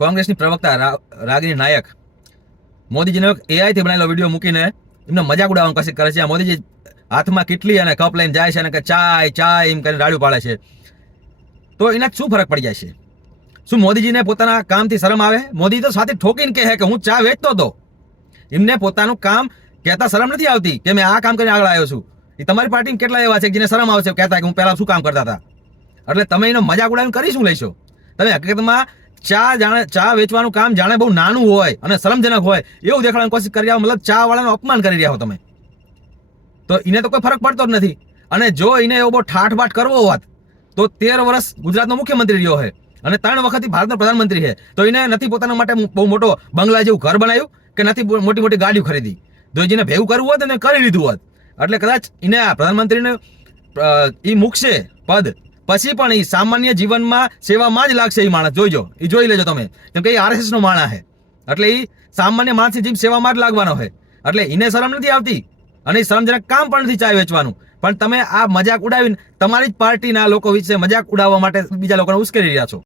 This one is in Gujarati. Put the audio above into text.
કોંગ્રેસની પ્રવક્તા રાગિની નાયક મોદીજીનો એઆઈ થી બનાવેલો વિડીયો મૂકીને એમને મજાક ઉડાવવાની કોશિશ કરે છે. મોદીજી હાથમાં કેટલી અને કપ લઈને જાય છે અને કે ચાય ચાય એમ કરીને રાડ્યું પાડે છે. તો એના શું ફરક પડી જાય છે? શું મોદીજીને પોતાના કામથી શરમ આવે? મોદી તો સાથે ઠોકીને કહે કે હું ચા વેચતો હતો. એમને પોતાનું કામ કહેતા શરમ નથી આવતી કે મેં આ કામ કરીને આગળ આવ્યો છું. એ તમારી પાર્ટીમાં કેટલા એવા છે જેને શરમ આવશે કહેતા કે હું પહેલા શું કામ કરતા હતા? એટલે તમે એનો મજાક ઉડાવીને કરી શું લેશો? તમે હકીકતમાં ચા વેચવાનું કામ જાણે બહુ નાનું હોય અને શરમજનક હોય એવું દેખાડવાની કોશિશ કરી રહ્યા, મતલબ ચા વાળાનું અપમાન કરી રહ્યા હો તમે. તો એને તો કોઈ ફરક પડતો જ નથી. અને જો એને એવો બહુ ઠાઠબાઠ કરવો હોત તો 13 વર્ષ ગુજરાતનો મુખ્યમંત્રી રહ્યો છે અને 3 વખત ભારતનો પ્રધાનમંત્રી છે. તો એને નથી પોતાના માટે બહુ મોટો બંગલા જેવું ઘર બનાવ્યું કે નથી મોટી મોટી ગાડીઓ ખરીદી? જો જેને ભેગું કરવું હોત એને કરી લીધું હોત. એટલે કદાચ એને આ પ્રધાનમંત્રીને એ મૂકશે પદ પછી પણ એ સામાન્ય જીવનમાં સેવામાં જ લાગશે. એ માણસ જોઈજો, એ જોઈ લેજો તમે, કેમ કે એ RSS નો માણસ છે. એટલે એ સામાન્ય માણસની જેમ સેવામાં જ લાગવાનો છે. એટલે એને શરમ નથી આવતી અને એ શરમજનક કામ પણ નથી ચા વેચવાનું. પણ તમે આ મજાક ઉડાવીને તમારી જ પાર્ટીના લોકો વિશે મજાક ઉડાવવા માટે બીજા લોકોને ઉશ્કેરી રહ્યા છો.